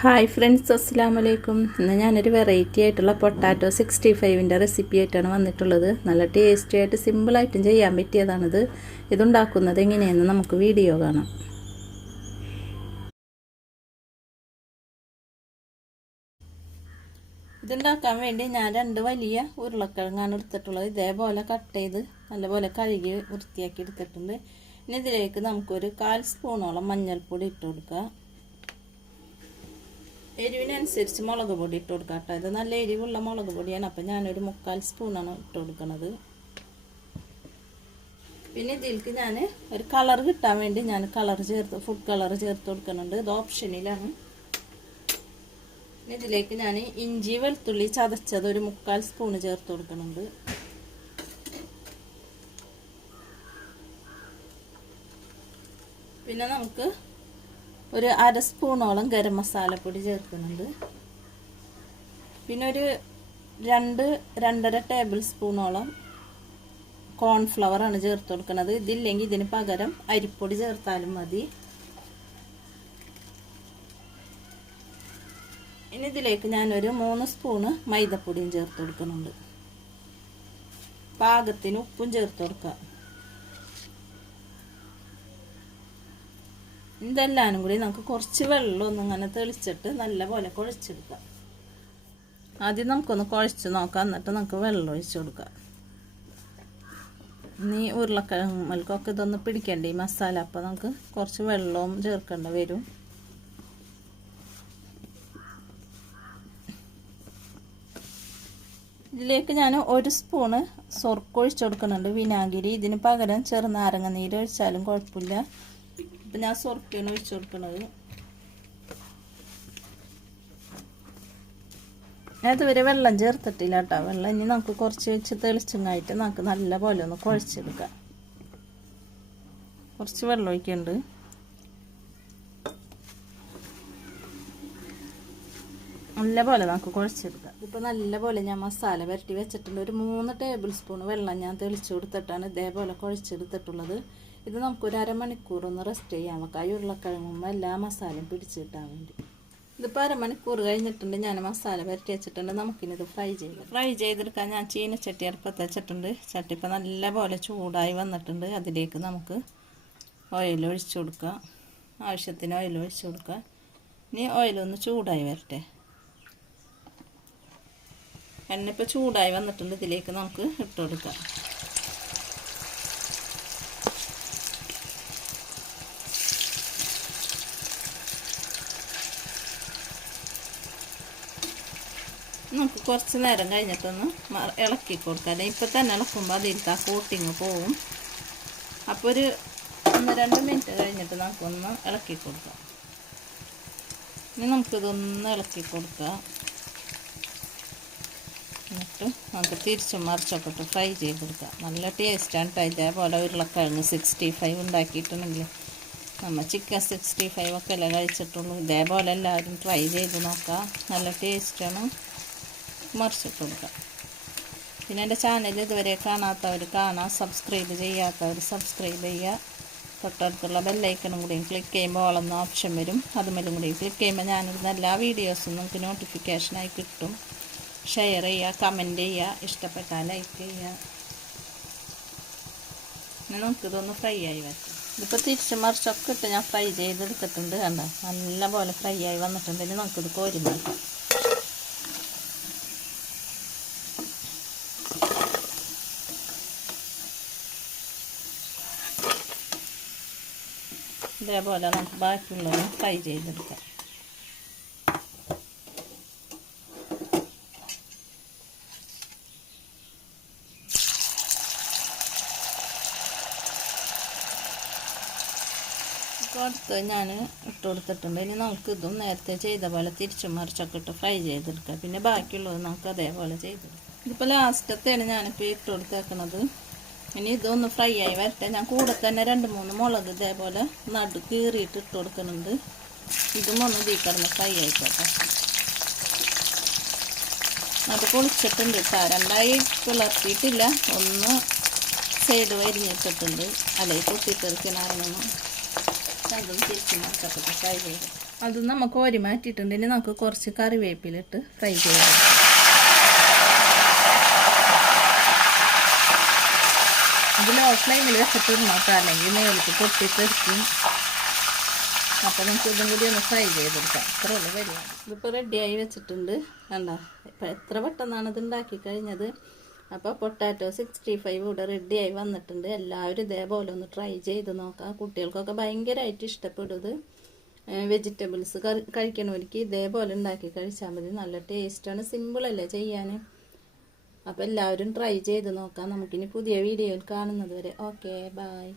Hi friends, അസ്സലാമു അലൈക്കും. ഇന്ന് ഞാനൊരു വെറൈറ്റി ആയിട്ടുള്ള പൊട്ടാറ്റോ 65ൻ്റെ റെസിപ്പി ആയിട്ടാണ് വന്നിട്ടുള്ളത്. നല്ല ടേസ്റ്റി ആയിട്ട് സിമ്പിളായിട്ടും ചെയ്യാൻ പറ്റിയതാണിത്. ഇതുണ്ടാക്കുന്നത് എങ്ങനെയെന്ന് നമുക്ക് വീഡിയോ കാണാം. ഇതുണ്ടാക്കാൻ വേണ്ടി ഞാൻ 2 വലിയ ഉരുളക്കിഴങ്ങാണ് എടുത്തിട്ടുള്ളത്. ഇതേപോലെ കട്ട് ചെയ്ത് നല്ലപോലെ കഴുകി വൃത്തിയാക്കി എടുത്തിട്ടുണ്ട്. ഇനി ഇതിലേക്ക് നമുക്കൊരു 1/4 സ്പൂണോളം മഞ്ഞൾപ്പൊടി ഇട്ട് കൊടുക്കുക. എരിവിനനുസരിച്ച് മുളക് പൊടി ഇട്ട് കൊടുക്കാം കേട്ടോ. ഇത് നല്ല എരിവുള്ള മുളക് പൊടിയാണ്, അപ്പം ഞാനൊരു 1/4 സ്പൂണാണ് ഇട്ട് കൊടുക്കുന്നത്. പിന്നെ ഇതിലേക്ക് ഞാൻ ഒരു കളർ കിട്ടാൻ വേണ്ടി ഞാൻ ഫുഡ് കളർ ചേർത്ത് കൊടുക്കുന്നുണ്ട്. ഇത് ഓപ്ഷനിലാണ്. ഇതിലേക്ക് ഞാൻ ഇഞ്ചി വെളുത്തുള്ളി ചതച്ചത് ഒരു 1/4 സ്പൂണ് ചേർത്ത് കൊടുക്കുന്നുണ്ട്. പിന്നെ നമുക്ക് ഒരു 1/2 സ്പൂണോളം ഗരം മസാലപ്പൊടി ചേർക്കുന്നുണ്ട്. പിന്നെ ഒരു 2-2.5 ടേബിൾ സ്പൂണോളം കോൺഫ്ലവറാണ് ചേർത്ത് കൊടുക്കുന്നത്. ഇതില്ലെങ്കിൽ ഇതിന് പകരം അരിപ്പൊടി ചേർത്താലും മതി. ഇനി ഇതിലേക്ക് ഞാനൊരു 3 സ്പൂണ് മൈദപ്പൊടിയും ചേർത്ത് കൊടുക്കുന്നുണ്ട്. പാകത്തിന് ഉപ്പും ചേർത്ത് കൊടുക്കുക. ഇതെല്ലാനും കൂടി നമുക്ക് കുറച്ച് വെള്ളം ഇങ്ങനെ തെളിച്ചിട്ട് നല്ലപോലെ കുഴച്ചെടുക്കാം. ആദ്യം നമുക്കൊന്ന് കുഴച്ച് നോക്കാം, എന്നിട്ട് നമുക്ക് വെള്ളം ഒഴിച്ച് കൊടുക്കാം. ഇനി ഉരുളക്കിഴങ്ങൾക്കൊക്കെ ഇതൊന്ന് പിടിക്കേണ്ട ഈ മസാല, അപ്പോൾ നമുക്ക് കുറച്ച് വെള്ളവും ചേർക്കേണ്ടി വരും. ഇതിലേക്ക് ഞാൻ 1 സ്പൂണ് സൊർക്ക് ഒഴിച്ച് കൊടുക്കുന്നുണ്ട്, വിനാഗിരി. ഇതിന് പകരം ചെറുനാരങ്ങ നീര് ഒഴിച്ചാലും കുഴപ്പമില്ല. ഇപ്പം ഞാൻ സൊർക്കയാണ് ഒഴിച്ച് കൊടുക്കുന്നത്. അതുവരെ വെള്ളം ചേർത്തിട്ടില്ല കേട്ടോ. വെള്ളം ഇനി നമുക്ക് കുറച്ച് വെച്ച് തെളിച്ചങ്ങായിട്ട് നമുക്ക് നല്ല പോലെ ഒന്ന് കുഴച്ചെടുക്കാം. കുറച്ച് വെള്ളം ഒഴിക്കുന്നുണ്ട്. നല്ല പോലെ നമുക്ക് കുഴച്ചെടുക്കാം. ഇപ്പോൾ നല്ല പോലെ ഞാൻ മസാല പുരട്ടി വെച്ചിട്ടുണ്ട്. ഒരു 3 ടേബിൾ സ്പൂൺ വെള്ളം ഞാൻ തെളിച്ച് കൊടുത്തിട്ടാണ് ഇതേപോലെ കുഴച്ചെടുത്തിട്ടുള്ളത്. ഇത് നമുക്കൊരു അരമണിക്കൂർ ഒന്ന് റെസ്റ്റ് ചെയ്യാൻ വെക്കാം. ഈ ഉരുളക്കിഴങ്ങും എല്ലാ മസാലയും പിടിച്ച് കിട്ടാൻ വേണ്ടി. ഇതിപ്പോൾ അരമണിക്കൂർ കഴിഞ്ഞിട്ടുണ്ട്. ഞാൻ മസാല പുരട്ടി വെച്ചിട്ടുണ്ട്. നമുക്കിനിത് ഫ്രൈ ചെയ്തെടുക്കാൻ ഞാൻ ചീനച്ചട്ടി അടുപ്പത്ത് വെച്ചിട്ടുണ്ട്. ചട്ടി ഇപ്പോൾ നല്ല പോലെ ചൂടായി വന്നിട്ടുണ്ട്. അതിലേക്ക് നമുക്ക് ഓയിൽ ഒഴിച്ചു കൊടുക്കുക. ആവശ്യത്തിന് ഓയിൽ ഒഴിച്ചു കൊടുക്കുക. ഇനി ഓയിലൊന്ന് ചൂടായി വരട്ടെ. എണ്ണ ഇപ്പോൾ ചൂടായി വന്നിട്ടുണ്ട്. ഇതിലേക്ക് നമുക്ക് ഇട്ട് കൊടുക്കാം. നമുക്ക് കുറച്ച് നേരം കഴിഞ്ഞിട്ടൊന്ന് ഇളക്കി കൊടുക്കാം. ഇപ്പം തന്നെ ഇളക്കുമ്പോൾ അതിലേക്ക് ആ കോട്ടിങ് പോവും. അപ്പോൾ ഒരു 1-2 മിനിറ്റ് കഴിഞ്ഞിട്ട് നമുക്കൊന്ന് ഇളക്കി കൊടുക്കാം. ഇനി നമുക്കിതൊന്ന് ഇളക്കി കൊടുക്കാം. എന്നിട്ട് നമുക്ക് തിരിച്ചും മറിച്ചൊക്കെ ഇട്ട് ഫ്രൈ ചെയ്തെടുക്കാം. നല്ല ടേസ്റ്റാണ് കേട്ടോ. ഇതേപോലെ ഉരുളക്കിഴങ്ങ് 65 ഉണ്ടാക്കിയിട്ടുണ്ടെങ്കിൽ നമ്മൾ ചിക്കൻ 65 ഒക്കെ അല്ലേ കഴിച്ചിട്ടുള്ളൂ. ഇതേപോലെ എല്ലാവരും ട്രൈ ചെയ്ത് നോക്കാം. നല്ല ടേസ്റ്റാണ്. മറിച്ചിട്ട് കൊടുക്കാം. പിന്നെ എൻ്റെ ചാനൽ ഇതുവരെ കാണാത്തവർ കാണാം, സബ്സ്ക്രൈബ് ചെയ്യാത്തവർ സബ്സ്ക്രൈബ് ചെയ്യുക. തൊട്ടടുത്തുള്ള ബെല്ലൈക്കണും കൂടിയും ക്ലിക്ക് ചെയ്യുമ്പോൾ ഓളെന്ന ഓപ്ഷൻ വരും. അതുമേലും കൂടി ക്ലിക്ക് ചെയ്യുമ്പോൾ ഞാനിടുന്ന എല്ലാ വീഡിയോസും നിങ്ങൾക്ക് നോട്ടിഫിക്കേഷനായി കിട്ടും. ഷെയർ ചെയ്യുക, കമൻറ്റ് ചെയ്യുക, ഇഷ്ടപ്പെട്ടാൽ ലൈക്ക് ചെയ്യുക. പിന്നെ നമുക്കിതൊന്ന് ഫ്രൈ ആയി വയ്ക്കാം. ഇതിപ്പോൾ തിരിച്ച് മറിച്ചൊക്കെ ഇട്ട് ഞാൻ ഫ്രൈ ചെയ്തെടുത്തിട്ടുണ്ട്. കണ്ടോ, നല്ല പോലെ ഫ്രൈ ആയി വന്നിട്ടുണ്ട്. ഇനി നമുക്കിത് കോരി മാറ്റാം. ഇതേപോലെ നമുക്ക് ബാക്കിയുള്ളത് ഫ്രൈ ചെയ്തെടുക്കാം. ഇപ്പോൾ അടുത്ത് ഞാൻ ഇട്ട് കൊടുത്തിട്ടുണ്ട്. ഇനി നമുക്ക് ഇതും നേരത്തെ ചെയ്ത പോലെ തിരിച്ചും മറിച്ചൊക്കെ ഇട്ട് ഫ്രൈ ചെയ്തെടുക്കാം. പിന്നെ ബാക്കിയുള്ളത് നമുക്ക് അതേപോലെ ചെയ്തെടുക്കാം. ഇതിപ്പോൾ ലാസ്റ്റത്തെയാണ് ഞാനിപ്പോൾ ഇട്ട് കൊടുത്തേക്കുന്നത്. ഇനി ഇതൊന്ന് ഫ്രൈ ആയി വരട്ടെ. ഞാൻ കൂടെ തന്നെ 2-3 മുളക് ഇതേപോലെ നടു കീറിയിട്ട് ഇട്ട് കൊടുക്കുന്നുണ്ട്. ഇതും ഒന്ന് ഇതിൽ കിടന്ന് ഫ്രൈ ആയിക്കോട്ടെ. അത് പൊളിച്ചിട്ടുണ്ട് കേട്ടോ. 2ആയി പിളർത്തിയിട്ടില്ല. ഒന്ന് സൈഡ് വരിഞ്ഞിട്ടിട്ടുണ്ട്. അല്ലെങ്കിൽ പൊട്ടിത്തെറിക്കാനായിരുന്നു. അതും തിരിച്ച് മറക്കപ്പെട്ട ഫ്രൈ ചെയ്ത് അത് നമുക്ക് കോരി മാറ്റിയിട്ടുണ്ട്. ഇനി നമുക്ക് കുറച്ച് കറിവേപ്പിലിട്ട് ഫ്രൈ ചെയ്ത് ഇത് ലോ ഫ്ലെയിമിൽ വെച്ചിട്ട് നോക്കാം, അല്ലെങ്കിൽ മേലേക്ക് പൊട്ടിത്തെറിക്കും. അപ്പോൾ നമുക്ക് ഇതും കൂടി ഒന്ന് ഫ്രൈ ചെയ്തെടുക്കാം. ഇത്ര ഉള്ള പരിപാടി. ഇതിപ്പോൾ റെഡിയായി വെച്ചിട്ടുണ്ട്. കണ്ടോ ഇപ്പം എത്ര പെട്ടെന്നാണ് ഇത് ഉണ്ടാക്കി കഴിഞ്ഞത്. അപ്പോൾ പൊട്ടാറ്റോ 65 ഇവിടെ റെഡിയായി വന്നിട്ടുണ്ട്. എല്ലാവരും ഇതേപോലെ ഒന്ന് ട്രൈ ചെയ്ത് നോക്കാം. കുട്ടികൾക്കൊക്കെ ഭയങ്കരമായിട്ട് ഇഷ്ടപ്പെടും ഇത്. വെജിറ്റബിൾസ് കഴിക്കണവർക്ക് ഇതേപോലെ ഉണ്ടാക്കി കഴിച്ചാൽ മതി. നല്ല ടേസ്റ്റാണ്, സിമ്പിളല്ലേ ചെയ്യാൻ. അപ്പോൾ എല്ലാവരും ട്രൈ ചെയ്ത് നോക്കാം. നമുക്കിനി പുതിയ വീഡിയോയിൽ കാണുന്നത് വരെ ഓക്കെ ബൈ.